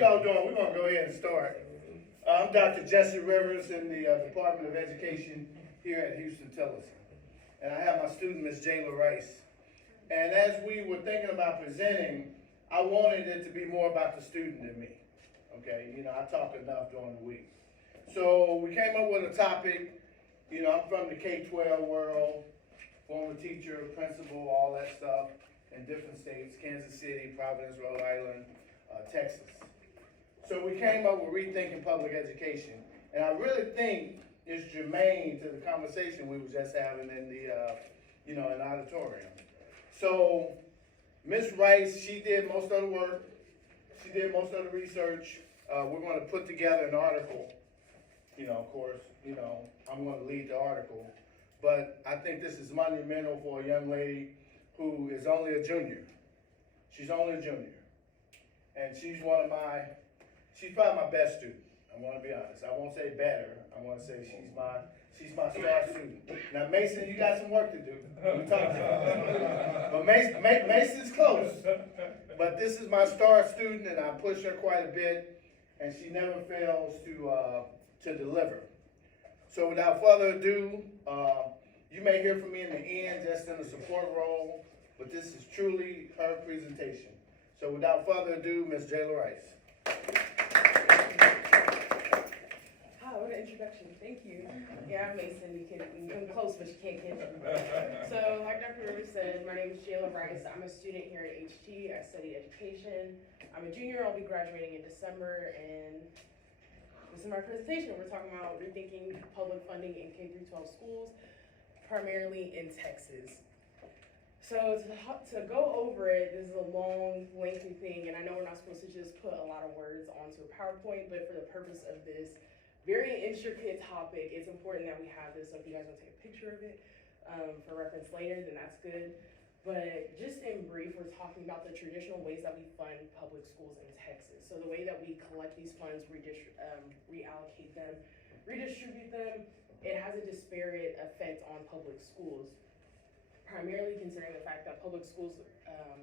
y'all doing? We're gonna go ahead and start. I'm Dr. Jesse Rivers in the Department of Education here at Houston-Tillotson. And I have my student, Ms. Jeala Rice. And as we were thinking about presenting, I wanted it to be more about the student than me. Okay, you know, I talk enough during the week. So we came up with a topic. You know, I'm from the K-12 world, former teacher, principal, all that stuff in different states, Kansas City, Providence, Rhode Island, Texas. So we came up with rethinking public education. And I really think it's germane to the conversation we were just having in the, in the auditorium. So Ms. Rice, she did most of the work. She did most of the research. We're going to put together an article. You know, of course, I'm going to lead the article. But I think this is monumental for a young lady who is only a junior. She's only a junior. And she's probably my best student. I want to be honest. I won't say better. I want to say she's my star student. Now, Mason, you got some work to do. We talked about that. But Mason's close. But this is my star student, and I push her quite a bit, and she never fails to deliver. So without further ado, you may hear from me in the end, just in a support role, but this is truly her presentation. So without further ado, Ms. Jeala Rice. Hi, what an introduction. Thank you. Yeah, I'm Mason. You can come close, but you can't get me. So, like Dr. Rivers said, my name is Jeala Rice. I'm a student here at HT. I study education. I'm a junior. I'll be graduating in December, and this is my presentation. We're talking about rethinking public funding in K-12 schools, primarily in Texas. So to go over it, this is a long, lengthy thing, and I know we're not supposed to just put a lot of words onto a PowerPoint, but for the purpose of this very intricate topic, it's important that we have this. So if you guys want to take a picture of it for reference later, then that's good. But just in brief, we're talking about the traditional ways that we fund public schools in Texas. So the way that we collect these funds, reallocate them, redistribute them, it has a disparate effect on public schools. Primarily considering the fact that public schools,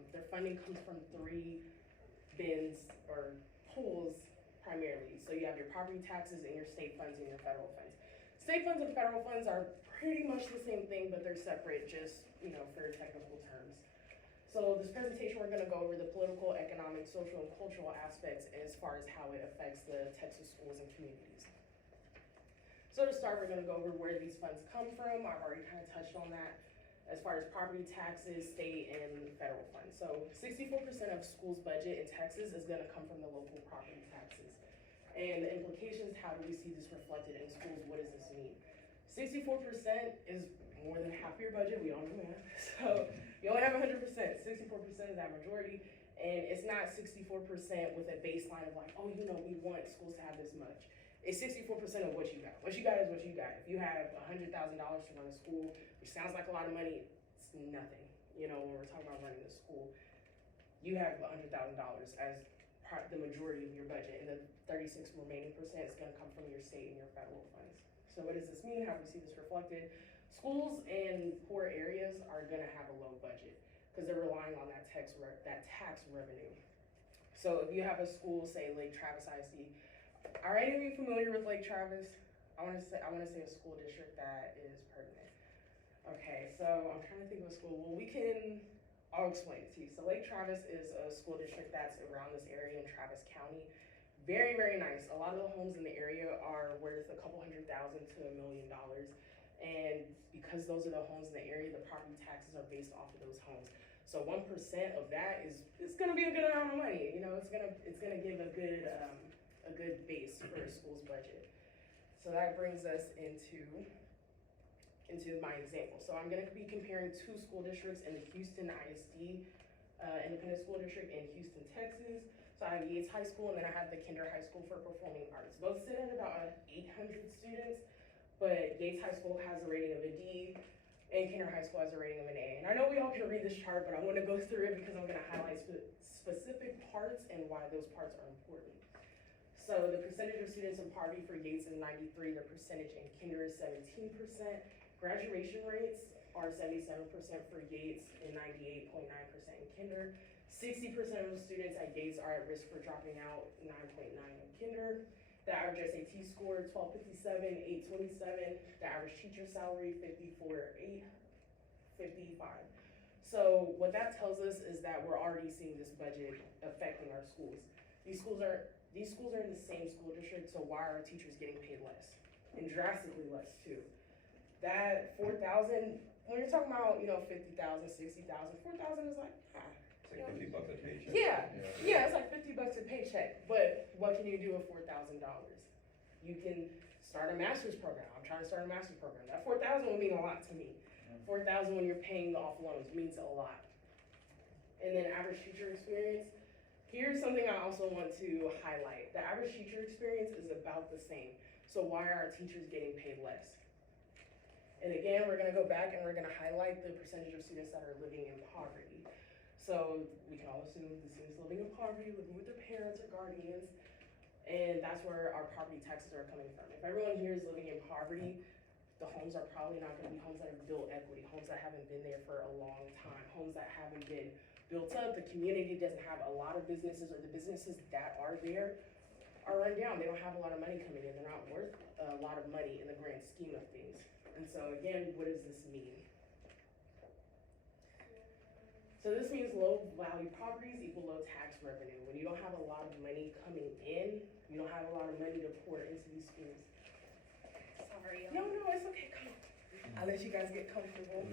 their funding comes from three bins or pools primarily. So you have your property taxes and your state funds and your federal funds. State funds and federal funds are pretty much the same thing, but they're separate just, for technical terms. So this presentation, we're gonna go over the political, economic, social, and cultural aspects as far as how it affects the Texas schools and communities. So to start, we're gonna go over where these funds come from. I've already kind of touched on that. As far as property taxes, state and federal funds. So 64% of schools' budget in Texas is gonna come from the local property taxes. And the implications, how do we see this reflected in schools? What does this mean? 64% is more than half your budget, we all know that. So you only have 100%, 64% is that majority. And it's not 64% with a baseline of like, oh, we want schools to have this much. It's 64% of what you got. What you got is what you got. If you have $100,000 to run a school, which sounds like a lot of money, it's nothing. When we're talking about running a school, you have $100,000 as the majority of your budget, and the 36 remaining percent is going to come from your state and your federal funds. So what does this mean? How do we see this reflected? Schools in poor areas are going to have a low budget because they're relying on that tax revenue. So if you have a school, say Lake Travis ISD, are any of you familiar with Lake Travis? I want to say a school district that is pertinent. Okay, so I'm trying to think of a school. Well, I'll explain it to you. So Lake Travis is a school district that's around this area in Travis County. Very, very nice. A lot of the homes in the area are worth a couple $100,000 to $1 million. And because those are the homes in the area, the property taxes are based off of those homes. So 1% of that is going to be a good amount of money. It's gonna give a good base for a school's budget. So that brings us into my example. So I'm gonna be comparing two school districts in the Houston ISD Independent School District in Houston, Texas. So I have Yates High School, and then I have the Kinder High School for Performing Arts. Both sit at about 800 students, but Yates High School has a rating of a D, and Kinder High School has a rating of an A. And I know we all can read this chart, but I wanna go through it because I'm gonna highlight specific parts and why those parts are important. So the percentage of students in poverty for Yates is 93, the percentage in Kinder is 17%. Graduation rates are 77% for Yates and 98.9% in Kinder. 60% of the students at Gates are at risk for dropping out, 9.9 in kinder. The average SAT score, 1257, 827. The average teacher salary, 54,855. So what that tells us is that we're already seeing this budget affecting our schools. These schools are in the same school district, so why are our teachers getting paid less? And drastically less too. That 4,000, when you're talking about, 50,000, 60,000, 4,000 is like, It's like $50 a paycheck. yeah, it's like $50 a paycheck, but what can you do with $4,000? You can start a master's program. I'm trying to start a master's program. That 4,000 would mean a lot to me. 4,000 when you're paying off loans means a lot. And then average teacher experience. Here's something I also want to highlight. The average teacher experience is about the same. So why are our teachers getting paid less? And again, we're gonna go back and we're gonna highlight the percentage of students that are living in poverty. So we can all assume the students living in poverty, living with their parents or guardians, and that's where our property taxes are coming from. If everyone here is living in poverty, the homes are probably not gonna be homes that have built equity, homes that haven't been there for a long time, homes that haven't been built up. The community doesn't have a lot of businesses, or the businesses that are there are run down. They don't have a lot of money coming in. They're not worth a lot of money in the grand scheme of things. And so again, what does this mean? So this means low value properties equal low tax revenue. When you don't have a lot of money coming in, you don't have a lot of money to pour into these schools. Sorry. No, it's okay, come on. I'll let you guys get comfortable.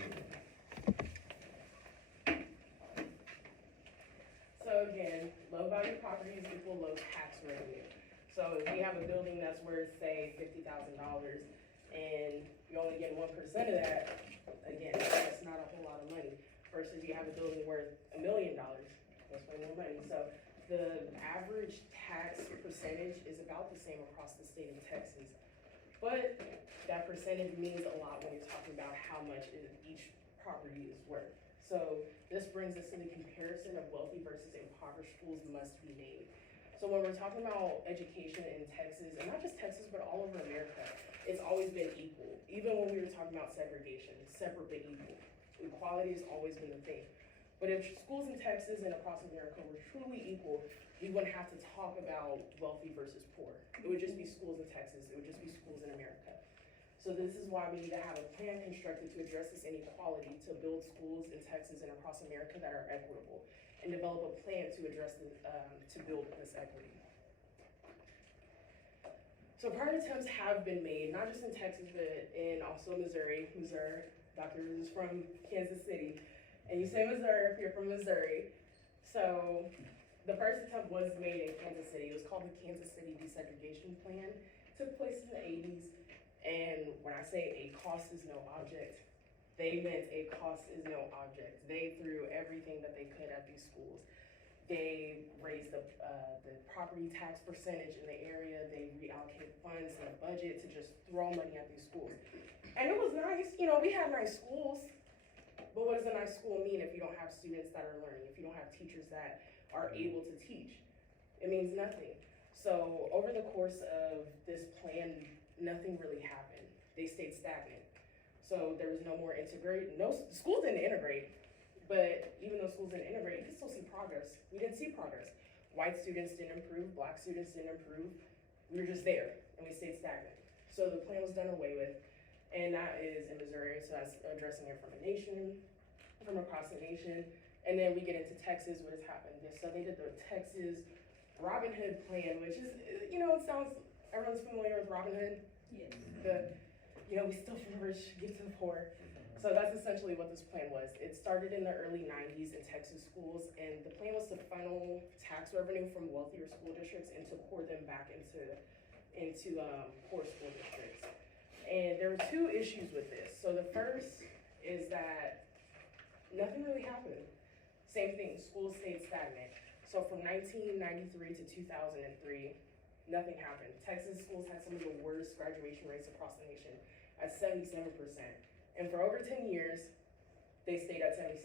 So again, low value properties equal low tax revenue. So if we have a building that's worth, say, $50,000, and you only get 1% of that, again, that's not a whole lot of money. Versus you have a building worth $1 million, that's way more money. So the average tax percentage is about the same across the state of Texas. But that percentage means a lot when you're talking about how much each property is worth. So this brings us to the comparison of wealthy versus impoverished schools must be made. So when we're talking about education in Texas, and not just Texas, but all over America, it's always been equal. Even when we were talking about segregation, separate but equal. Equality has always been the thing. But if schools in Texas and across America were truly equal, we wouldn't have to talk about wealthy versus poor. It would just be schools in Texas. It would just be schools in America. So this is why we need to have a plan constructed to address this inequality, to build schools in Texas and across America that are equitable, and develop a plan to address to build this equity. So prior attempts have been made, not just in Texas, but in also Missouri. Dr. is from Kansas City, and you say Missouri if you're from Missouri. So the first attempt was made in Kansas City. It was called the Kansas City Desegregation Plan. It took place in the 80s. And when I say a cost is no object, they meant a cost is no object. They threw everything that they could at these schools. They raised the property tax percentage in the area. They reallocated funds in the budget to just throw money at these schools. And it was nice, we had nice schools, but what does a nice school mean if you don't have students that are learning, if you don't have teachers that are able to teach? It means nothing. So over the course of this plan, nothing really happened. They stayed stagnant. So there was no more schools didn't integrate, but even though schools didn't integrate, you can still see progress. We didn't see progress. White students didn't improve, black students didn't improve. We were just there, and we stayed stagnant. So the plan was done away with, and that is in Missouri, so that's addressing it from across the nation. And then we get into Texas, what has happened. So they did the Texas Robin Hood plan, which is, everyone's familiar with Robin Hood? Yes. We steal from the rich, give to the poor. So that's essentially what this plan was. It started in the early 90s in Texas schools, and the plan was to funnel tax revenue from wealthier school districts and to pour them back into poor school districts. And there were two issues with this. So the first is that nothing really happened. Same thing, schools stayed stagnant. So from 1993 to 2003, nothing happened. Texas schools had some of the worst graduation rates across the nation at 77%. And for over 10 years, they stayed at 77%.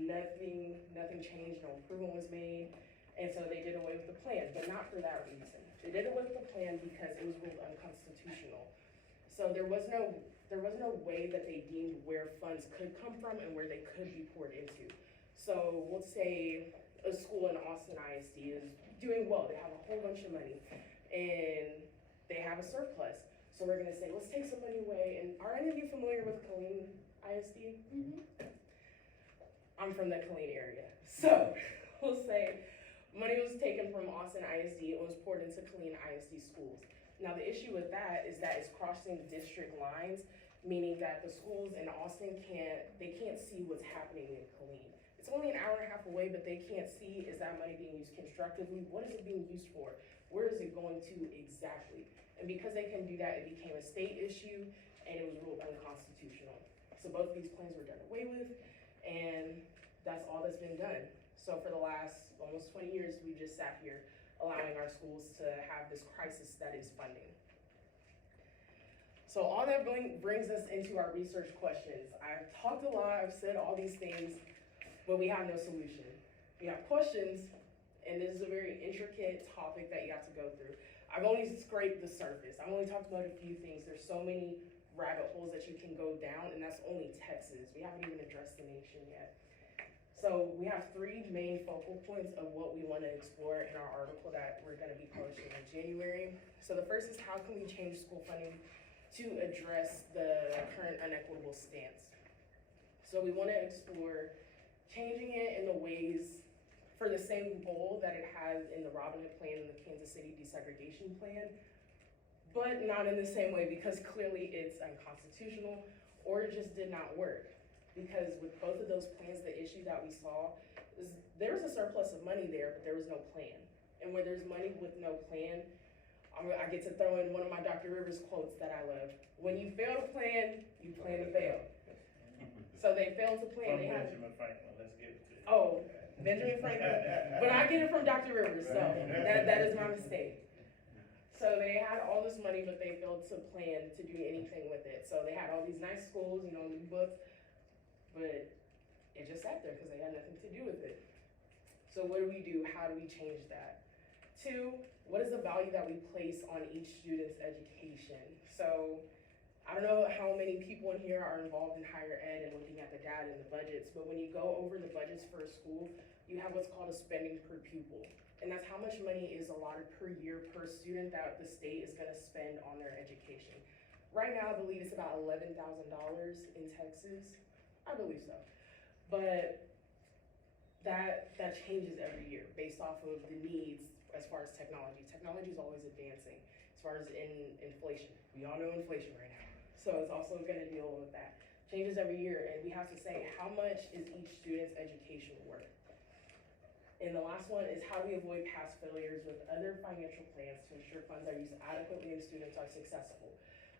Nothing changed, no improvement was made. And so they did away with the plan, but not for that reason. They did away with the plan because it was ruled unconstitutional. So there was no way that they deemed where funds could come from and where they could be poured into. So let's say a school in Austin ISD is doing well, they have a whole bunch of money, and they have a surplus. So we're gonna say, let's take some money away, and are any of you familiar with Killeen ISD? I'm from the Killeen area. So we'll say money was taken from Austin ISD and was poured into Killeen ISD schools. Now the issue with that is that it's crossing district lines, meaning that the schools in Austin can't see what's happening in Killeen. It's only an hour and a half away, but they can't see, is that money being used constructively? What is it being used for? Where is it going to exactly? And because they couldn't do that, it became a state issue and it was ruled unconstitutional. So both of these plans were done away with, and that's all that's been done. So for the last almost 20 years, we just sat here allowing our schools to have this crisis that is funding. So all that brings us into our research questions. I've talked a lot, I've said all these things, but we have no solution. We have questions, and this is a very intricate topic that you have to go through. I've only scraped the surface. I've only talked about a few things. There's so many rabbit holes that you can go down, and that's only Texas. We haven't even addressed the nation yet. So we have 3 main focal points of what we want to explore in our article that we're going to be publishing in January. So the first is, how can we change school funding to address the current unequitable stance? So we want to explore changing it in the ways for the same goal that it has in the Robin Hood Plan and the Kansas City desegregation plan, but not in the same way, because clearly it's unconstitutional or it just did not work. Because with both of those plans, the issue that we saw is there was a surplus of money there, but there was no plan. And where there's money with no plan, I get to throw in one of my Dr. Rivers quotes that I love. When you fail to plan, you plan to fail. So they failed to plan. They had Benjamin Franklin, let's give it to you. Oh, Benjamin Franklin, but I get it from Dr. Rivers, so that is my mistake. So they had all this money, but they failed to plan to do anything with it. So they had all these nice schools, you know, new books, but it just sat there because they had nothing to do with it. So what do we do? How do we change that? 2, what is the value that we place on each student's education? So I don't know how many people in here are involved in higher ed and looking at the data and the budgets, but when you go over the budgets for a school, you have what's called a spending per pupil. And that's how much money is allotted per year per student that the state is gonna spend on their education. Right now, I believe it's about $11,000 in Texas. I believe so. But that changes every year based off of the needs as far as technology. Technology is always advancing. As far as in inflation, we all know inflation right now. So it's also gonna deal with that. Changes every year, and we have to say, how much is each student's education worth? And the last one is, how do we avoid past failures with other financial plans to ensure funds are used adequately and students are successful?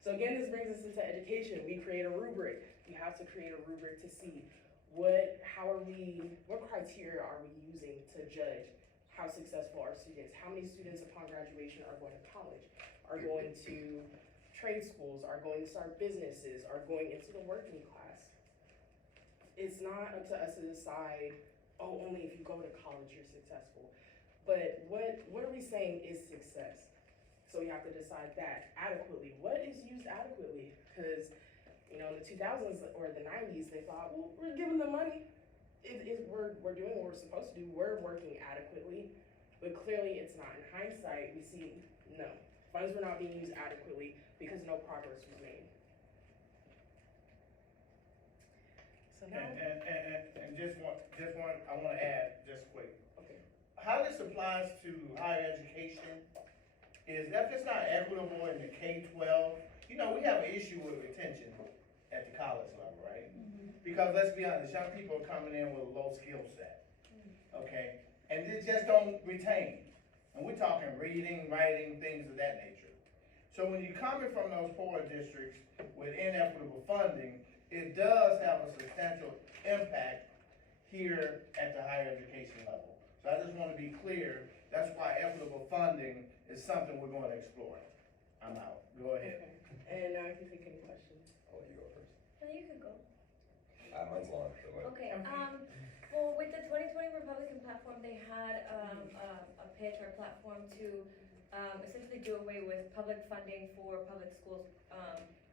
So again, this brings us into education. We create a rubric. You have to create a rubric to see what criteria are we using to judge how successful are students? How many students upon graduation are going to college, are going to trade schools, are going to start businesses, are going into the working class? It's not up to us to decide, oh, only if you go to college you're successful. But what are we saying is success? So we have to decide that adequately. What is used adequately? Because, you know, in the 2000s or the 90s, they thought, well, we're giving them money. We're doing what we're supposed to do. We're working adequately. But clearly it's not. In hindsight, we see, no. Funds were not being used adequately because no progress was made. So now, And just one, I wanna add, just quick. okay. How this applies to higher education is if it's not equitable in the K-12, you know, we have an issue with retention at the college level, right? Because let's be honest, young people are coming in with a low skill set, okay? And they just don't retain. And we're talking reading, writing, things of that nature. So when you're coming from those poorer districts with inequitable funding, it does have a substantial impact here at the higher education level. So I just want to be clear, that's why equitable funding is something we're going to explore. I'm out. Go ahead. Okay. And now I can take any questions. I'll let you go first. No, you could go. Mine's long, so what? Okay, Okay. well, with the 2020 Republican platform, they had a pitch or platform to essentially do away with public funding for public schools,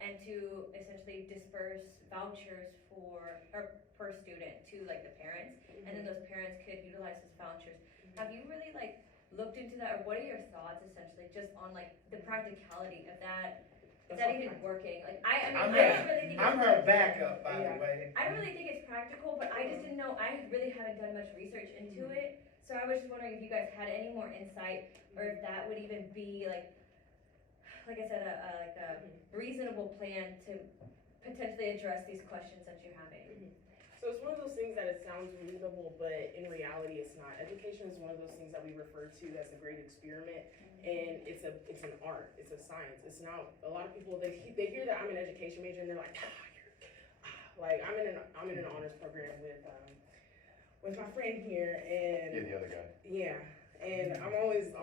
and to essentially disperse vouchers or per student to like the parents, and then those parents could utilize those vouchers. Have you really like looked into that, or what are your thoughts essentially just on like the practicality of that? Is that even working? Like I mean, I don't really think I'm it's her backup, by the way. I don't really think it's practical, but I just didn't know, I really haven't done much research into it. So I was just wondering if you guys had any more insight, or if that would even be like I said, a reasonable plan to potentially address these questions that you're having. So it's one of those things that it sounds reasonable, but in reality it's not. Education is one of those things that we refer to as a great experiment, and it's an art, it's a science. It's not, a lot of people, they hear that I'm an education major and they're like, like I'm in an honors program with my friend here, and Yeah, the other guy. yeah, and I'm always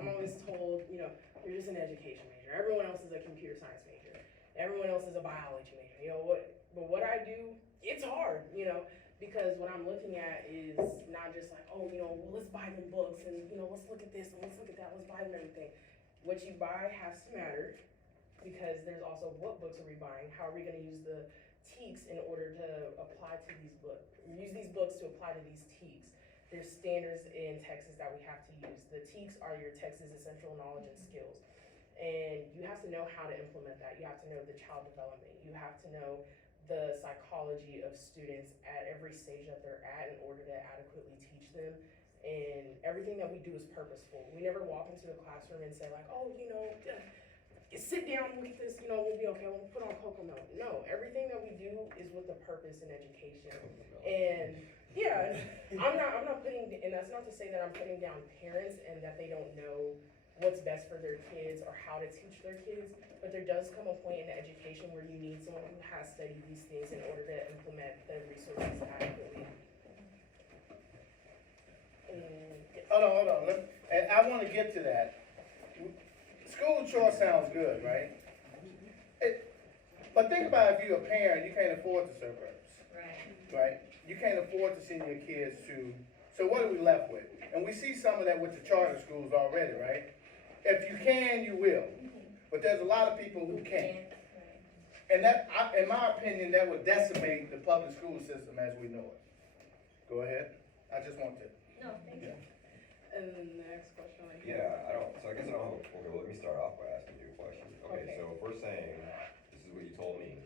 told, you know, you're just an education major. Everyone else is a computer science major. Everyone else is a biology major. You know but what I do, it's hard, you know, because what I'm looking at is not just like, oh, you know, well, let's buy them books and, you know, let's look at this and let's look at that, let's buy them everything. What you buy has to matter, because there's also what books are we buying? How are we gonna use the TEKS in order to apply to these books? Use these books to apply to these TEKS. There's standards in Texas that we have to use. The TEKS are your Texas Essential Knowledge and Skills. And you have to know how to implement that. You have to know the child development. You have to know the psychology of students at every stage that they're at in order to adequately teach them. And everything that we do is purposeful. We never walk into a classroom and say like, oh, you know, sit down, look at this, you know, we'll be okay, we'll put on cocoa milk. No, everything that we do is with a purpose in education. And yeah, I'm not putting, and that's not to say that I'm putting down parents and that they don't know what's best for their kids or how to teach their kids, but there does come a point in education where you need someone who has studied these things in order to implement the resources adequately. Hold on. And I want to get to that. School choice sounds good, right? But think about if you're a parent, you can't afford the suburbs, right? You can't afford to send your kids to, so what are we left with? And we see some of that with the charter schools already, right? If you can, you will. But there's a lot of people who can't. And that, in my opinion, that would decimate the public school system as we know it. Go ahead. I just want to. No, thank you. And then the next question right here. Yeah, so I guess I don't have okay, well, let me start off by asking you a question. Okay, Okay. so if we're saying, this is what you told me,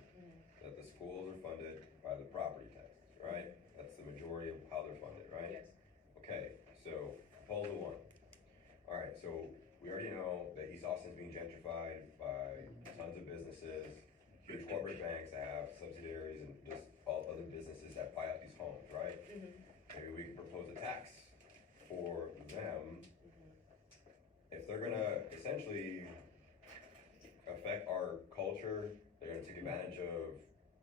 that the schools are funded by the property taxes, right? That's the majority of how they're funded, right? Yes. Okay, so proposal one. All right, so we already know that East Austin's being gentrified by tons of businesses, huge corporate banks that have subsidiaries and just all other businesses that buy up these homes, right? Maybe we could propose a tax for them if they're gonna essentially affect our culture. They're gonna take advantage of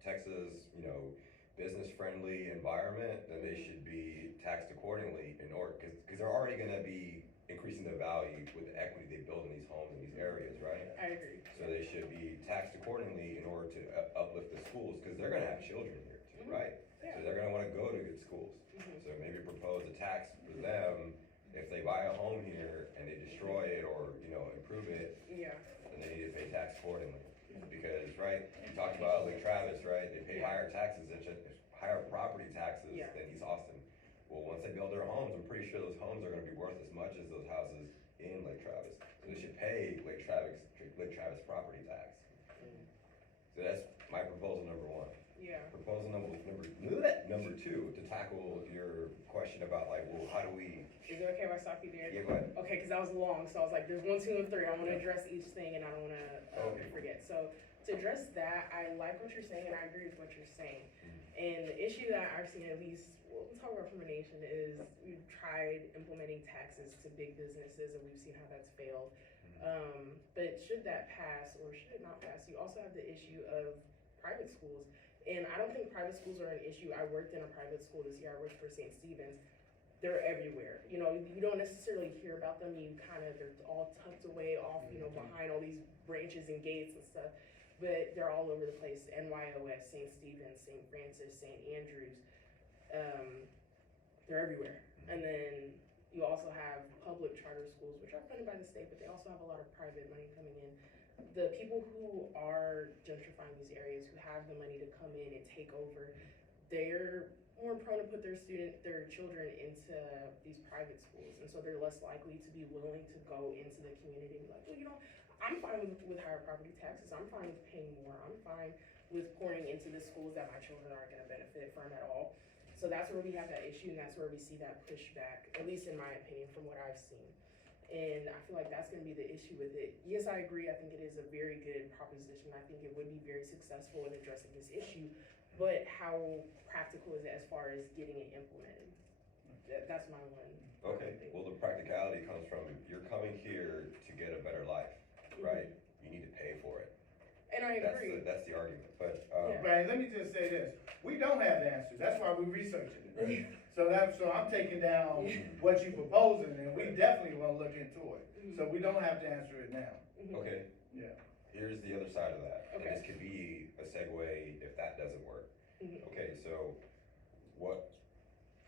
Texas, you know, business-friendly environment, then they should be taxed accordingly in order, because they're already gonna be increasing the value with the equity they build in these homes in these areas, right? I agree. So they should be taxed accordingly in order to uplift the schools, because they're gonna have children here too, right? Yeah. So they're gonna wanna go to good schools. So maybe propose a tax for them, if they buy a home here and they destroy it or, you know, improve it, Yeah. then they need to pay tax accordingly. Because, right, you talked about Lake Travis, right, they pay higher taxes, higher property taxes Yeah. than East Austin. Well, once they build their homes, I'm pretty sure those homes are gonna be worth as much as those houses in Lake Travis. So they should pay Lake Travis property tax. So that's my proposal number one. Yeah. Proposal number two, to tackle your question about like, well, how do we, Is it okay if I stop you there? yeah, go ahead. Okay, because that was long, so I was like, there's 1, 2, and 3. I want to address each thing, and I don't want to forget. So to address that, I like what you're saying, and I agree with what you're saying. And the issue that I've seen, at least, well, let's talk about from a nation, is we've tried implementing taxes to big businesses, and we've seen how that's failed. But should that pass, or should it not pass, you also have the issue of private schools. And I don't think private schools are an issue. I worked in a private school this year. I worked for St. Stephen's. They're everywhere. You know, you don't necessarily hear about them. They're all tucked away off, you know, behind all these branches and gates and stuff. But they're all over the place. NYOS, St. Stephen's, St. Francis, St. Andrews. They're everywhere. And then You also have public charter schools, which are funded by the state, but they also have a lot of private money coming in. The people who are gentrifying these areas, who have the money to come in and take over, they're more prone to put their children into these private schools, and so they're less likely to be willing to go into the community and be like, well, you know, I'm fine with higher property taxes, I'm fine with paying more, I'm fine with pouring into the schools that my children aren't gonna benefit from at all. So that's where we have that issue, and that's where we see that pushback, at least in my opinion, from what I've seen. And I feel like that's gonna be the issue with it. Yes, I agree, I think it is a very good proposition, I think it would be very successful in addressing this issue, but how practical is it as far as getting it implemented? That's my one. Okay, well, the practicality comes from, you're coming here to get a better life, right? You need to pay for it. And I agree. That's the argument, but, Yeah. Right, let me just say this, we don't have the answers, that's why we're researching it. So I'm taking down what you're proposing, and we definitely wanna look into it. So we don't have to answer it now. okay, Yeah. here's the other side of that. And Okay. this could be a segue if that doesn't work. Mhm. Okay, so what,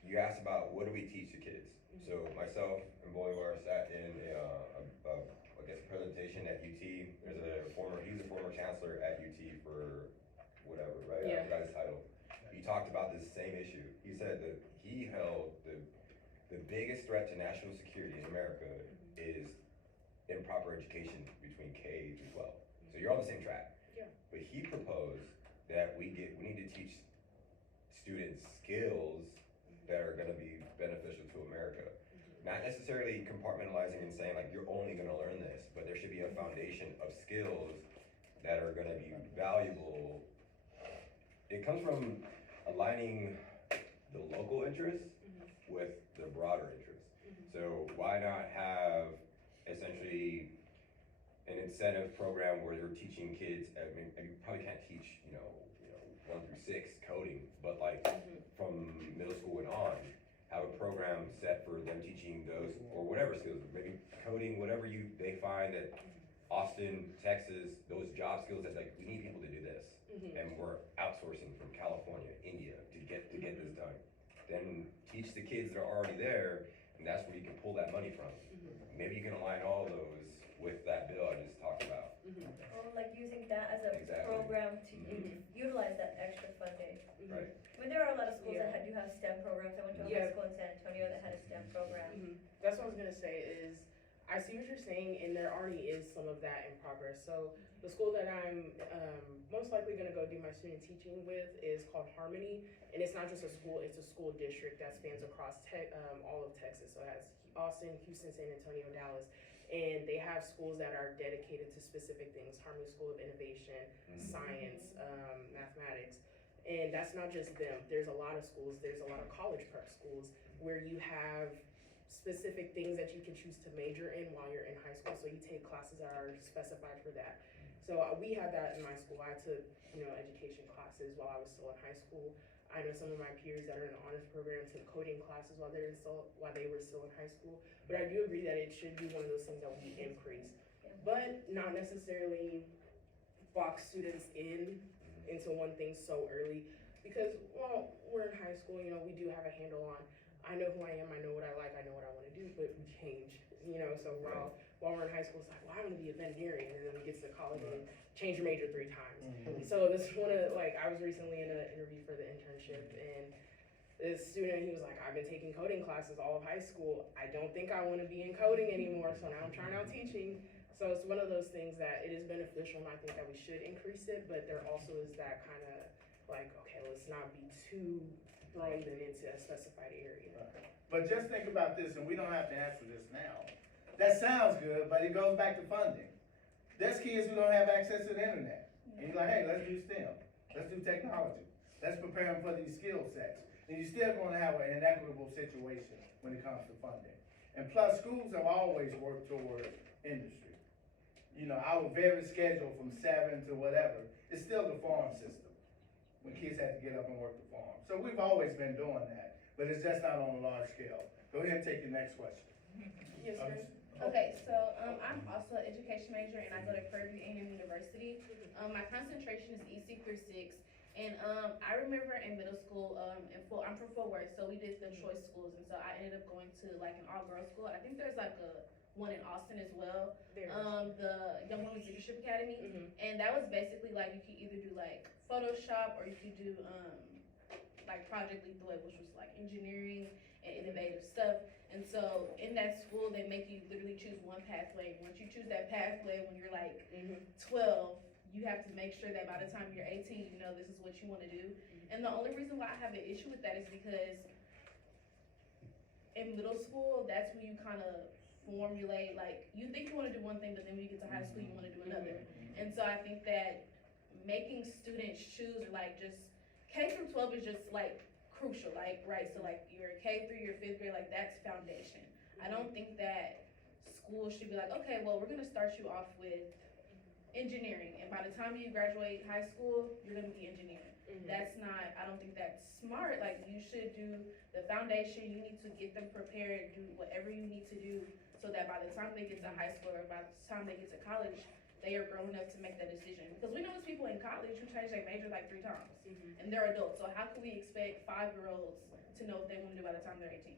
you asked about what do we teach the kids? So myself and Bolivar sat in I guess, a presentation at UT. He was a former chancellor at UT for whatever, right? Yeah. I forgot his title. He talked about this same issue. He said that he held the biggest threat to national security in America is improper education between K through 12. So you're on the same track. Yeah. But he proposed that we need to teach students skills that are gonna be beneficial to America. Not necessarily compartmentalizing and saying like, you're only gonna learn this, but there should be a foundation of skills that are gonna be valuable. It comes from aligning the local interests with the broader interests. So why not have essentially an incentive program where you're teaching kids, I mean, you probably can't teach, 1 through 6 coding, but like from middle school and on, have a program set for them teaching those, or whatever skills, maybe coding, whatever they find that Austin, Texas, those job skills that like, we need people to do this. And we're outsourcing from California, India to get this done. Then teach the kids that are already there, and that's where you can pull that money from. Maybe you can align all those with that bill I just talked about. Or like using that as a Exactly. program to utilize that extra funding. Right. I mean, there are a lot of schools Yeah. that do have STEM programs. I went to a Yeah. high school in San Antonio that had a STEM program. That's what I was gonna say is, I see what you're saying, and there already is some of that in progress. So the school that I'm most likely gonna go do my student teaching with is called Harmony, and it's not just a school, it's a school district that spans across all of Texas. So it has Austin, Houston, San Antonio, Dallas, and they have schools that are dedicated to specific things, Harmony School of Innovation, science, mathematics. And that's not just them, there's a lot of schools, there's a lot of college prep schools where you have specific things that you can choose to major in while you're in high school, so you take classes that are specified for that. So we had that in my school. I took, education classes while I was still in high school. I know some of my peers that are in the honors program took coding classes while they were still in high school. But I do agree that it should be one of those things that we increase, but not necessarily box students into one thing so early, because while we're in high school, we do have a handle on, I know who I am, I know what I like, I know what I want to do, but we change, so while we're in high school, it's like, well, I want to be a veterinarian, and then we get to college and change your major 3 times. So this is I was recently in an interview for the internship, and this student, he was like, I've been taking coding classes all of high school, I don't think I want to be in coding anymore, so now I'm trying out teaching. So it's one of those things that it is beneficial, and I think that we should increase it, but there also is that kind of like, okay, let's not be too throwing them into a specified area. But just think about this, and we don't have to answer this now. That sounds good, but it goes back to funding. There's kids who don't have access to the internet. And you're like, hey, let's do STEM, let's do technology, let's prepare them for these skill sets. And you're still gonna have an inequitable situation when it comes to funding. And plus, schools have always worked toward industry. Our very schedule from 7 to whatever, it's still the farm system, when kids had to get up and work the farm. So we've always been doing that, but it's just not on a large scale. Go ahead and take the next question. Yes, ma'am. Okay, so I'm also an education major, and I go to Prairie View A&M University. My concentration is EC through 6, And I remember in middle school, I'm from Fort Worth, so we did the choice schools, and so I ended up going to like an all-girls school. I think there's like a one in Austin as well, There. the Young Women's Leadership Academy, and that was basically like you could either do like Photoshop or you could do like Project Lead the Way, which was like engineering and innovative stuff. And so in that school, they make you literally choose one pathway. Once you choose that pathway, when you're like 12, you have to make sure that by the time you're 18, you know this is what you want to do. And the only reason why I have an issue with that is because in middle school, that's when you kind of formulate, like, you think you want to do one thing, but then when you get to high school, you want to do another. And so I think that making students choose, like, just K through 12 is just like crucial, like, right? So like your K through your 5th grade, like that's foundation. I don't think that school should be like, okay, well, we're gonna start you off with engineering, and by the time you graduate high school, you're gonna be engineering. That's not, I don't think that's smart. Like, you should do the foundation, you need to get them prepared, do whatever you need to do, so that by the time they get to high school or by the time they get to college, they are grown enough to make that decision. Because we know there's people in college who change their major like 3 times, and they're adults, so how can we expect 5-year-olds to know what they wanna do by the time they're 18?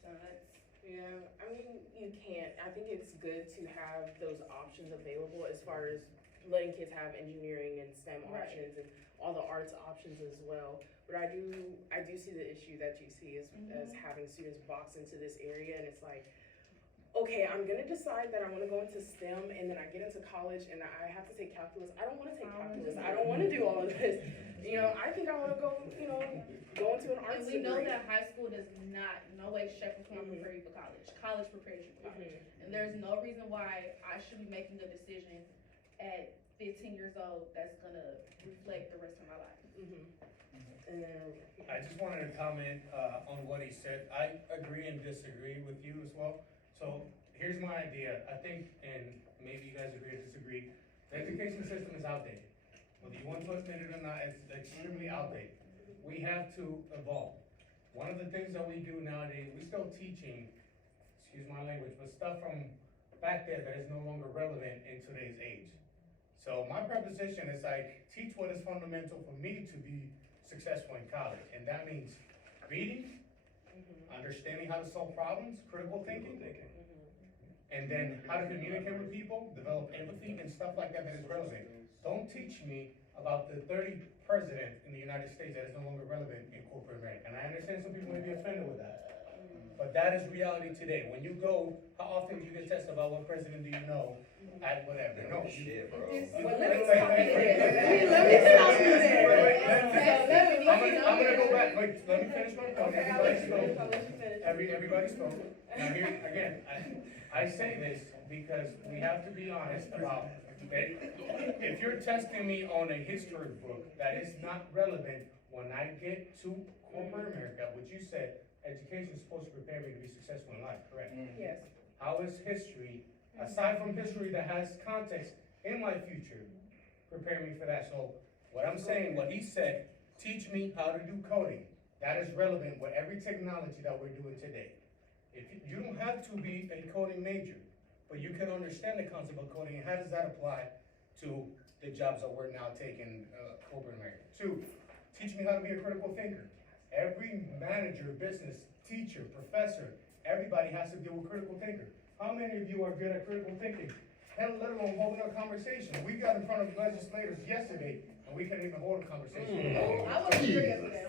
So that's, Yeah, I mean, you can't. I think it's good to have those options available as far as letting kids have engineering and STEM Right. options and all the arts options as well. But I do see the issue that you see as having students box into this area, and it's like, okay, I'm gonna decide that I wanna go into STEM, and then I get into college and I have to take calculus. I don't wanna take calculus. I don't wanna do all of this. You know, I think I wanna go, go into an arts and we know degree. that high school does not, no way, shape, or form prepare you for college. College prepares you for college. And there's no reason why I should be making a decision at 15 years old that's gonna reflect the rest of my life. And then, I just wanted to comment, on what he said. I agree and disagree with you as well. So here's my idea. I think, and maybe you guys agree or disagree, the education system is outdated. Whether you want to admit it or not, it's extremely outdated. We have to evolve. One of the things that we do nowadays, we're still teaching, excuse my language, but stuff from back there that is no longer relevant in today's age. So my proposition is like, teach what is fundamental for me to be successful in college. And that means reading, understanding how to solve problems, critical thinking, and then how to communicate with people, develop empathy and stuff like that is relevant. Don't teach me about the 30th president in the United States that is no longer relevant in corporate America. And I understand some people may be offended with that. But that is reality today. When you go, how often do you get tested about what president do you know at whatever? No. Shit, bro. well, let me stop you there. Let me stop you there. I'm gonna go back, wait, let me finish my point. Okay, I'll let you finish. Everybody spoke. Now here, again, I say this because we have to be honest about, okay, if you're testing me on a history book that is not relevant when I get to corporate America, which you said, education is supposed to prepare me to be successful in life, correct? Yes. How is history, aside from history that has context in my future, prepare me for that? So what I'm saying, what he said, teach me how to do coding. That is relevant with every technology that we're doing today. If you don't have to be a coding major, but you can understand the concept of coding, and how does that apply to the jobs that we're now taking, corporate America? 2, teach me how to be a critical thinker. Every manager, business, teacher, professor, everybody has to deal with critical thinker. How many of you are good at critical thinking? Hell, let alone holding a conversation. We got in front of legislators yesterday, and we couldn't even hold a conversation. I wasn't here yesterday.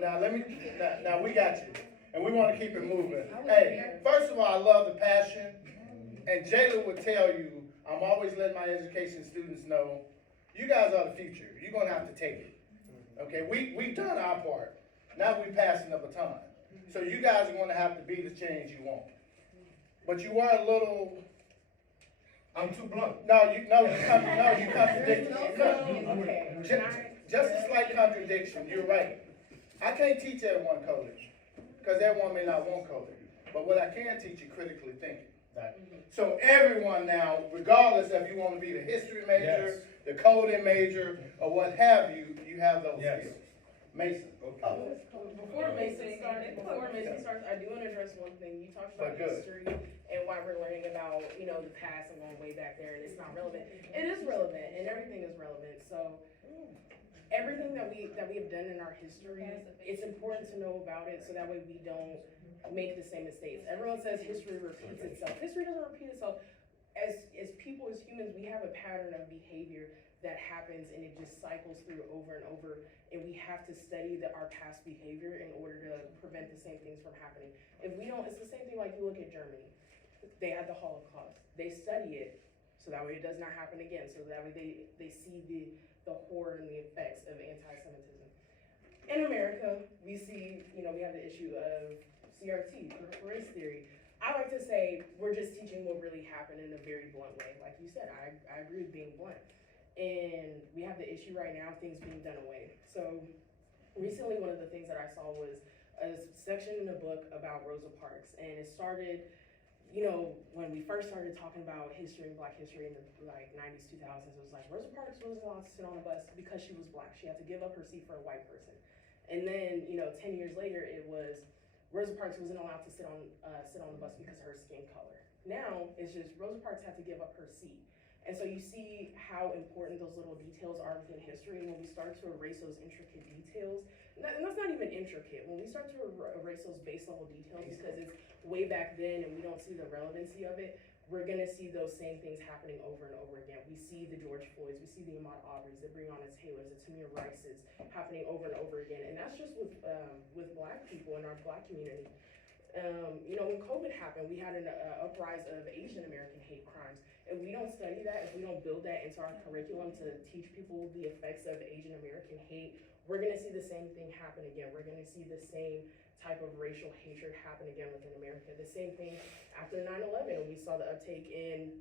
Now we got you, and we wanna keep it moving. Hey, first of all, I love the passion, and Jeala would tell you, I'm always letting my education students know, you guys are the future, you're gonna have to take it. Okay, we've done our part, now we passing the baton. So you guys are gonna have to be the change you want. But you are a little, I'm too blunt. you contradict. Okay. Just a slight contradiction, you're right. I can't teach everyone coding, because everyone may not want coding. But what I can teach you critically thinking. So everyone now, regardless if you want to be the history major, the coding major, or what have you, you have those skills. Mason. Before Mason starts, I do want to address one thing. You talked about history and why we're learning about, the past and going way back there, and it's not relevant. It is relevant, and everything is relevant. So everything that we have done in our history, it's important to know about it so that way we don't make the same mistakes. Everyone says history repeats itself. History doesn't repeat itself. As people, as humans, we have a pattern of behavior that happens and it just cycles through over and over, and we have to study our past behavior in order to prevent the same things from happening. If we don't, it's the same thing like you look at Germany. They had the Holocaust. They study it so that way it does not happen again, so that way they see the horror and the effects of anti-Semitism. In America, we see, we have the issue of CRT, critical race theory. I like to say we're just teaching what really happened in a very blunt way. Like you said, I agree with being blunt. And we have the issue right now, things being done away. So recently, one of the things that I saw was a section in the book about Rosa Parks, and it started, when we first started talking about history and Black history in the 90s, 2000s, it was like Rosa Parks wasn't allowed to sit on a bus because she was Black. She had to give up her seat for a white person. And then, 10 years later, it was Rosa Parks wasn't allowed to sit on the bus because of her skin color. Now, it's just Rosa Parks had to give up her seat. And so you see how important those little details are within history. And when we start to erase those intricate details, and that's not even intricate, when we start to erase those base level details because it's way back then and we don't see the relevancy of it, we're gonna see those same things happening over and over again. We see the George Floyds, we see the Ahmaud Arbery's, the Breonna Taylors, the Tamir Rices happening over and over again. And that's just with Black people in our Black community. When COVID happened, we had an uprise of Asian American hate crimes. If we don't study that, if we don't build that into our curriculum to teach people the effects of Asian American hate, we're gonna see the same thing happen again. We're gonna see the same type of racial hatred happen again within America. The same thing after 9/11, we saw the uptake in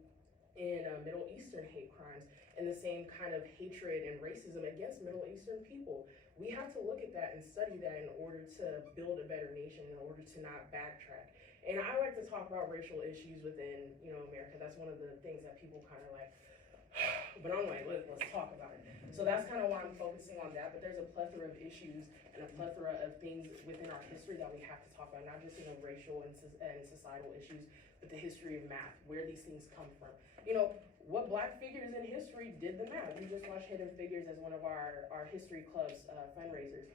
Middle Eastern hate crimes and the same kind of hatred and racism against Middle Eastern people. We have to look at that and study that in order to build a better nation, in order to not backtrack. And I like to talk about racial issues within, America. That's one of the things that people kind of like, but I'm like, let's talk about it. So that's kind of why I'm focusing on that. But there's a plethora of issues and a plethora of things within our history that we have to talk about, not just racial and societal issues, but the history of math, where these things come from. What Black figures in history did the math. We just watched Hidden Figures as one of our history club's fundraisers.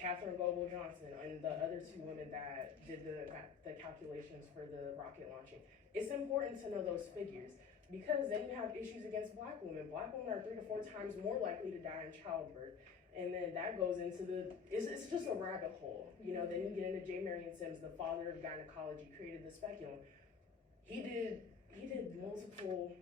Catherine Goebel Johnson and the other two women that did the calculations for the rocket launching. It's important to know those figures because then you have issues against Black women. Black women are 3 to 4 times more likely to die in childbirth. And then that goes into it's just a rabbit hole. Then you get into J. Marion Sims, the father of gynecology, created the speculum. He did multiple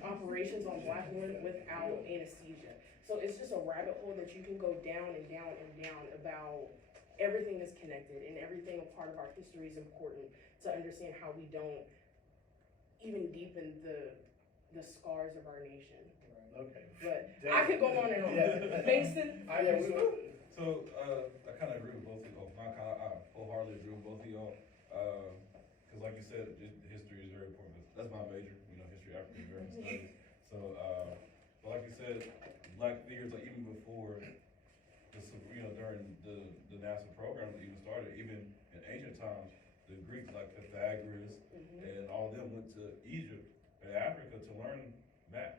operations on Black women without anesthesia. So it's just a rabbit hole that you can go down and down and down about everything is connected and everything a part of our history is important to understand how we don't even deepen the scars of our nation. Okay. But I could go on and on. Yeah. Mason? So, I kind of agree with both of y'all. I wholeheartedly agree with both of y'all. Because like you said, history is very important. That's my major, history, African American studies. So, but like you said, Black figures, like even before during the NASA program that even started, even in ancient times, the Greeks like Pythagoras and all of them went to Egypt and Africa to learn math.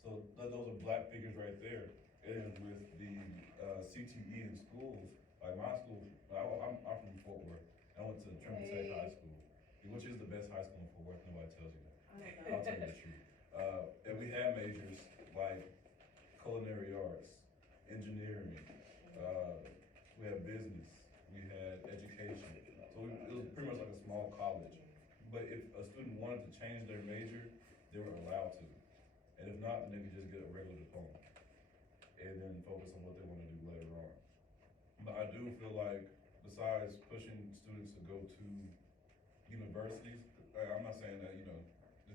So those are Black figures right there. And with the CTE in schools, like my school, I'm from Fort Worth. I went to Trimble State High School, which is the best high school in Fort Worth. Nobody tells you that. I'll tell you the truth. And we had majors like culinary arts, engineering, we had business, we had education. So it was pretty much like a small college. But if a student wanted to change their major, they were allowed to. And if not, then they could just get a regular diploma and then focus on what they want to do later on. But I do feel like besides pushing students to go to universities, I'm not saying that, there's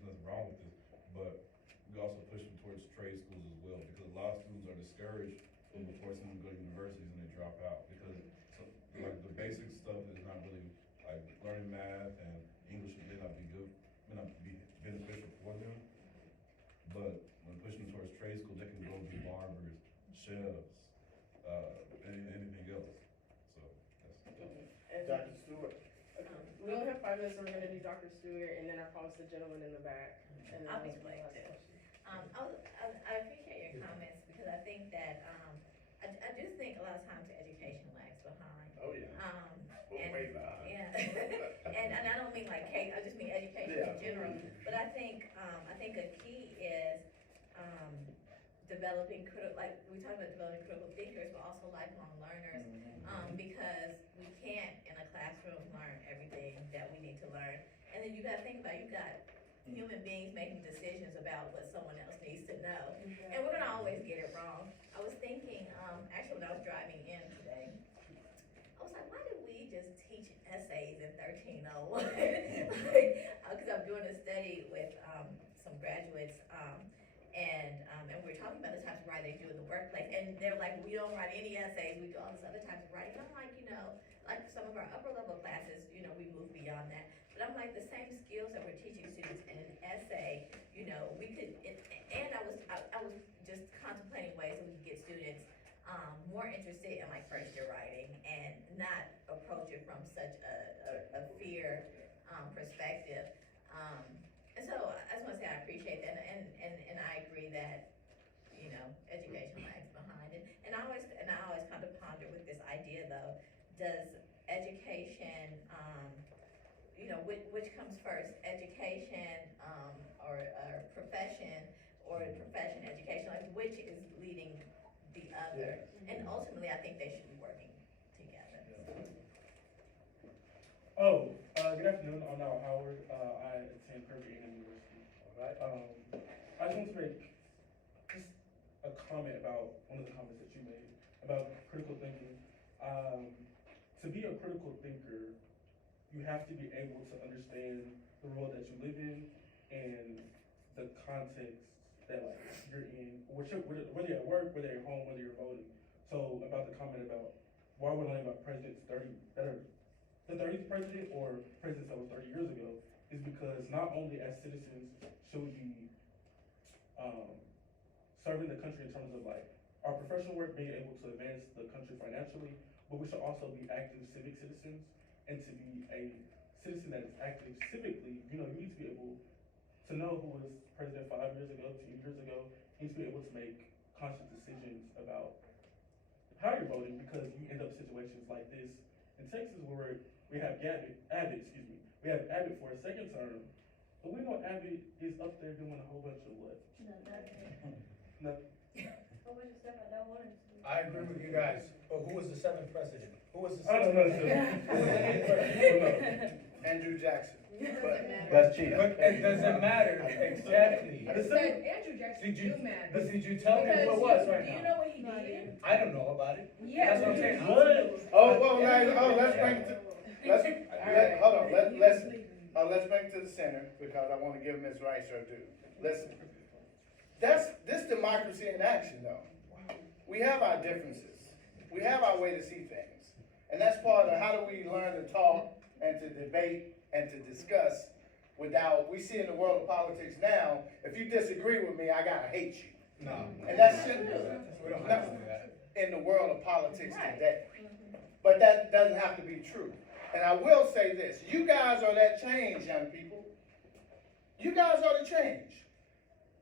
nothing wrong with this, but we also push them towards trade schools as well, because a lot of students are discouraged when we force them to go to universities and they drop out because like the basic stuff is not really like learning math and English may not be beneficial for them. But when pushing towards trade school, they can go be barbers, chefs, anything else. So that's Dr. Stewart. Okay. We only have 5 minutes, so we're gonna do Dr. Stewart, and then I promised the gentleman in the back. And then I'll be that's my quick last too. question. I appreciate your comments because I think that, I do think a lot of times education lags behind. Oh, yeah. We're And- way behind. Yeah, and I don't mean like Kate, I just mean education Yeah. in general, but I think a key is, developing like, we talk about developing critical thinkers, but also lifelong learners, because we can't in a classroom learn everything that we need to learn. And then you gotta think about, you got human beings making decisions about what someone else needs to know, and we're gonna always get it wrong. I was thinking, actually when I was driving in today, I was like, why did we just teach essays in 1301? Cause I'm doing a study with, some graduates, and we were talking about the types of writing they do in the workplace, and they're like, we don't write any essays, we do all this other types of writing. And I'm like, like some of our upper level classes, we move beyond that. But I'm like, the same skills that we're teaching students in an essay, we could, and I was just contemplating ways that we could get students more interested in like first year writing and not approach it from such a fear perspective. And so I just want to say I appreciate that, and I agree that education lags behind, and I always kind of ponder with this idea though, does education which comes first, education or profession, or profession education, like which is leading the other, and ultimately I think they should be working together. Good afternoon, I'm now Howard, I attend Kirby University. Right. I just want to make just a comment about one of the comments that you made about critical thinking. To be a critical thinker, you have to be able to understand the world that you live in and the context that you're in, whether you're at work, whether you're at home, whether you're voting. So about the comment about why we're learning about presidents that are the 30th president or presidents that were 30 years ago is because not only as citizens should we be serving the country in terms of like our professional work, being able to advance the country financially, but we should also be active civic citizens. And to be a citizen that is active civically, you need to be able to know who was president 5 years ago, 10 years ago. You need to be able to make conscious decisions about how you're voting, because you end up situations like this in Texas where we have Abbott, we have Abbott for a second term, but we know Abbott is up there doing a whole bunch of what? Nothing. I agree with you guys, but who was the seventh president? Who was the I don't seventh? know. Who was the eighth president? Andrew Jackson. But That's cheap. But it doesn't matter, exactly. I said Andrew Jackson Did you, do matter. but did you tell me who it Because was right do you now? know what he did? I don't know about it. Yeah. That's what I'm saying. let's bring it to, hold on, let's bring it to the center, because I want to give Ms. Rice her due. Listen, this democracy in action though. We have our differences. We have our way to see things. And that's part of how do we learn to talk and to debate and to discuss without, we see in the world of politics now, if you disagree with me, I gotta hate you. No. And that shouldn't, We don't have to do that. in the world of politics today. But that doesn't have to be true. And I will say this, you guys are that change, young people. You guys are the change.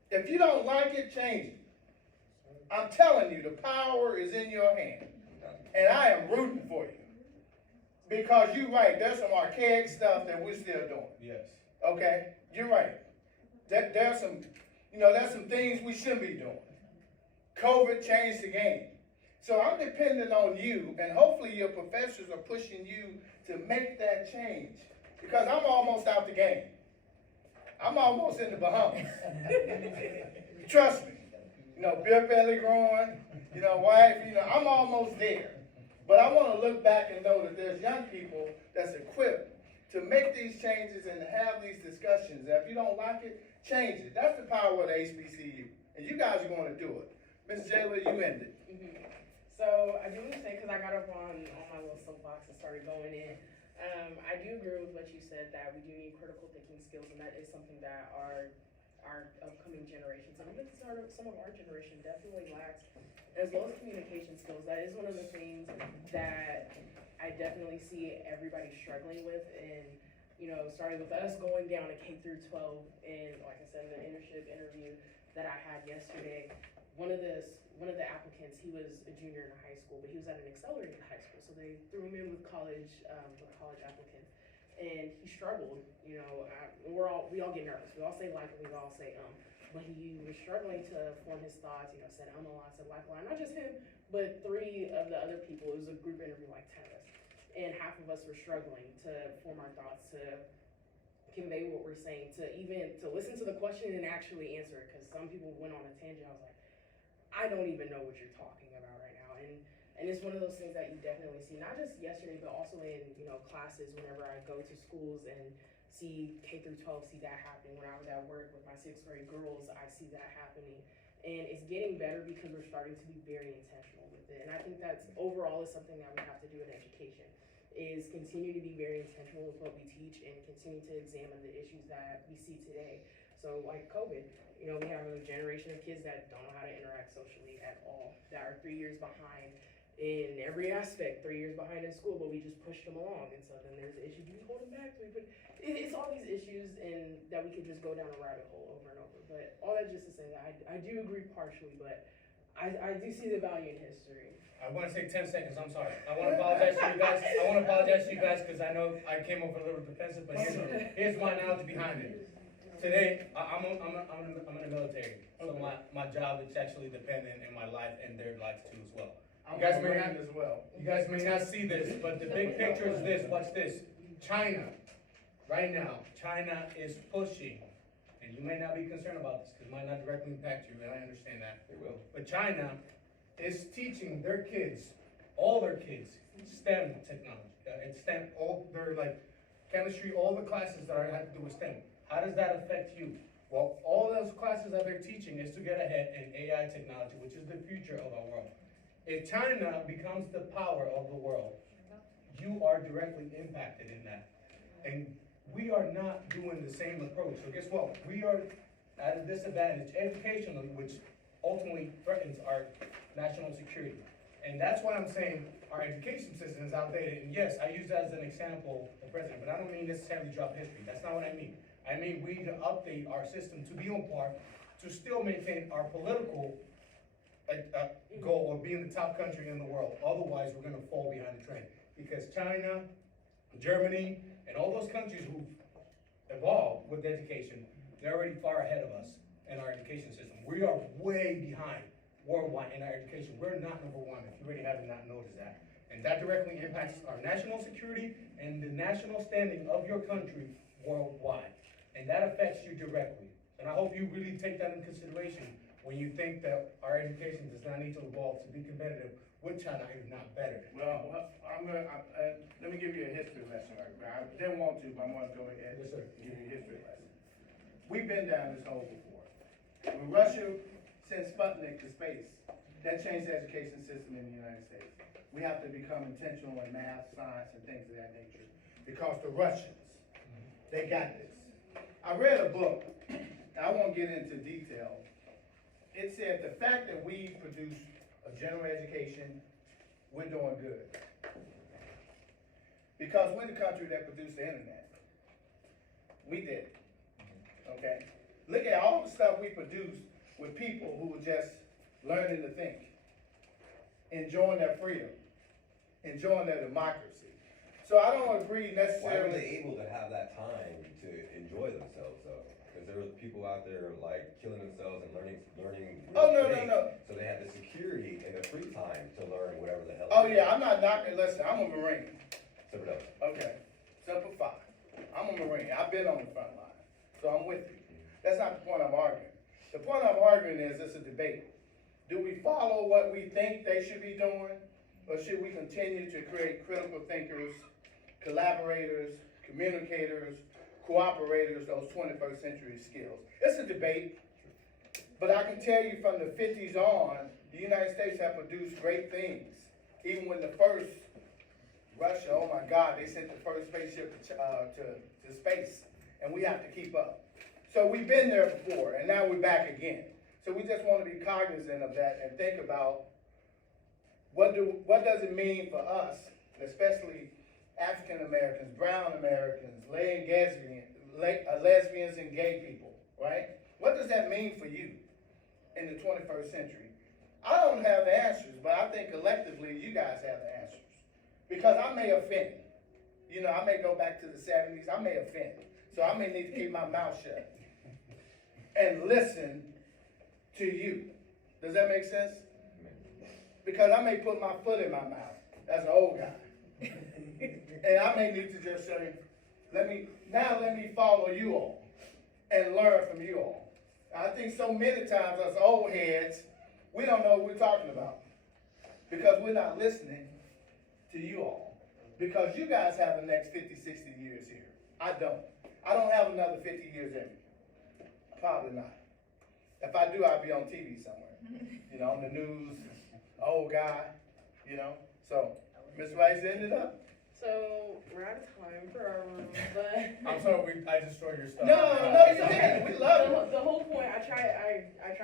If you don't like it, change it. I'm telling you, the power is in your hand. And I am rooting for you. Because you're right, there's some archaic stuff that we're still doing. Yes. Okay? You're right. There's some things we shouldn't be doing. COVID changed the game. So I'm depending on you, and hopefully your professors are pushing you to make that change. Because I'm almost out the game. I'm almost in the Bahamas. Trust me. Beer belly growing, wife, I'm almost there. But I want to look back and know that there's young people that's equipped to make these changes and to have these discussions. And if you don't like it, change it. That's the power of the HBCU. And you guys are going to do it. Ms. Jeala, you ended. So I do understand, because I got up on my little soapbox and started going in. I do agree with what you said, that we do need critical thinking skills, and that is something that our upcoming generations, and even some of our generation definitely lacks, as well as communication skills. That is one of the things that I definitely see everybody struggling with, and starting with us going down to K through 12, and like I said in the internship interview, that I had yesterday, one of the applicants, he was a junior in high school, but he was at an accelerated high school, so they threw him in with college applicants, and he struggled. You know, we all get nervous. We all say likely, we all say but he was struggling to form his thoughts. You know, said a lot, said like a lot. Not just him, but 3 of the other people. It was a group interview, like 10 of us, and half of us were struggling to form our thoughts, to convey what we're saying, to listen to the question and actually answer it. Because some people went on a tangent. I was like, I don't even know what you're talking about right now. And it's one of those things that you definitely see, not just yesterday, but also in, you know, classes whenever I go to schools and see K through 12, see that happening. When I was at work with my 6th grade girls, I see that happening. And it's getting better because we're starting to be very intentional with it. And I think that's overall is something that we have to do in education, is continue to be very intentional with what we teach and continue to examine the issues that we see today. So like COVID, you know, we have a generation of kids that don't know how to interact socially at all, that are 3 years behind in every aspect, 3 years behind in school, but we just pushed them along. And so then there's the issue, do we hold them back? It's all these issues, and that we could just go down a rabbit hole over and over. But all that just to say that I do agree partially, but I do see the value in history. I want to say 10 seconds, I'm sorry. I want to apologize to you guys, because I know I came over a little defensive, but here's my knowledge behind it. Today, I'm in the military, so my job is actually dependent in my life and their lives too as well. I'm a Marine as well. You guys may not see this, but the big picture is this. Watch this. China, right now, China is pushing, and you may not be concerned about this because it might not directly impact you, and I understand that. They will. But China is teaching their kids, all their kids, STEM technology. It's STEM, all their chemistry, all the classes that have to do with STEM. How does that affect you? Well, all those classes that they're teaching is to get ahead in AI technology, which is the future of our world. If China becomes the power of the world, you are directly impacted in that. And we are not doing the same approach. So guess what? We are at a disadvantage educationally, which ultimately threatens our national security. And that's why I'm saying our education system is outdated. And yes, I use that as an example, the president, but I don't mean necessarily drop history. That's not what I mean. I mean, we need to update our system to be on par, to still maintain our political goal of being the top country in the world. Otherwise, we're gonna fall behind the train. Because China, Germany, and all those countries who've evolved with education, they're already far ahead of us in our education system. We are way behind worldwide in our education. We're not number 1, if you already haven't not noticed that. And that directly impacts our national security and the national standing of your country worldwide. And that affects you directly. And I hope you really take that in consideration when you think that our education does not need to evolve to be competitive with China, if not better. Well, let me give you a history lesson right now. I didn't want to, but I'm gonna go ahead Yes, sir. and give you a history lesson. We've been down this hole before. When Russia sent Sputnik to space, that changed the education system in the United States. We have to become intentional in math, science, and things of that nature. Because the Russians, they got this. I read a book, and I won't get into detail. It said the fact that we produce a general education, we're doing good. Because we're the country that produced the internet. We did. Okay? Look at all the stuff we produce with people who were just learning to think, enjoying their freedom, enjoying their democracy. So I don't agree Why were necessarily. they able to have that time to enjoy themselves though? Because there were people out there killing themselves and learning. Oh, real no. things. So they had the security and the free time to learn whatever the hell. Oh yeah, I'm not knocking, listen, I'm a Marine. Simple enough. Okay, simple 5. I'm a Marine, I've been on the front line, so I'm with you. That's not the point I'm arguing. The point I'm arguing is it's a debate. Do we follow what we think they should be doing, or should we continue to create critical thinkers, collaborators, communicators, cooperators, those 21st century skills? It's a debate, but I can tell you from the 50s on, the United States have produced great things. Even when the first Russia, oh my God, they sent the first spaceship to space, and we have to keep up. So we've been there before, and now we're back again. So we just want to be cognizant of that and think about what does it mean for us, especially African Americans, brown Americans, lesbians and gay people, right? What does that mean for you? in the 21st century? I don't have the answers, but I think collectively you guys have the answers. Because I may offend. You know, I may go back to the 70s, I may offend. So I may need to keep my mouth shut and listen to you. Does that make sense? Because I may put my foot in my mouth as an old guy. And I may need to just say, let me follow you all and learn from you all. I think so many times us old heads, we don't know what we're talking about because we're not listening to you all. Because you guys have the next 50, 60 years here. I don't. I don't have another 50 years in me. Probably not. If I do, I'll be on TV somewhere. You know, on the news, old guy, you know. So, Ms. Rice ended up. So, we're out of time for our room, but. I'm sorry, I destroyed your stuff. No, you didn't. We love it. The whole point, I try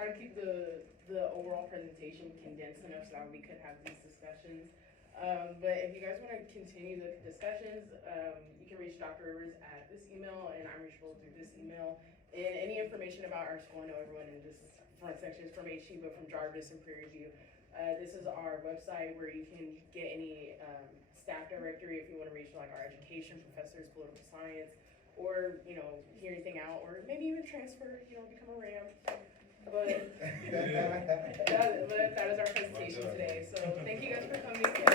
to keep the overall presentation condensed enough so that we could have these discussions. But if you guys want to continue the discussions, you can reach Dr. Rivers at this email, and I'm reachable through this email. And any information about our school, I know everyone in this front section is from HB, but from Jarvis and Prairie View. This is our website where you can get any staff directory if you want to reach like our education professors, political science, or, you know, hear anything out, or maybe even transfer, you know, become a RAM. But that is our presentation today. So thank you guys for coming. Give it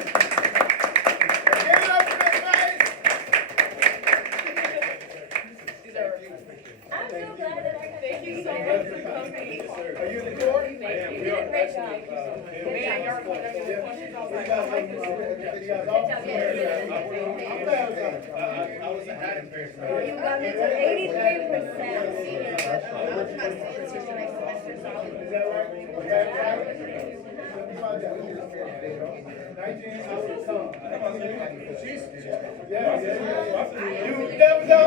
up for Ms. Rice. These are. I'm so glad that I got. Thank you so much for coming. Are you in the court? Thank you. You did a great job. Man, y'all put up the questions. I was like, I like this. You guys all Good job. Yeah. I'm glad about it. I was a hat embarrassment. You got me to 83%. Is that right? Is that right? 19 hours of time. Yeah. You never know.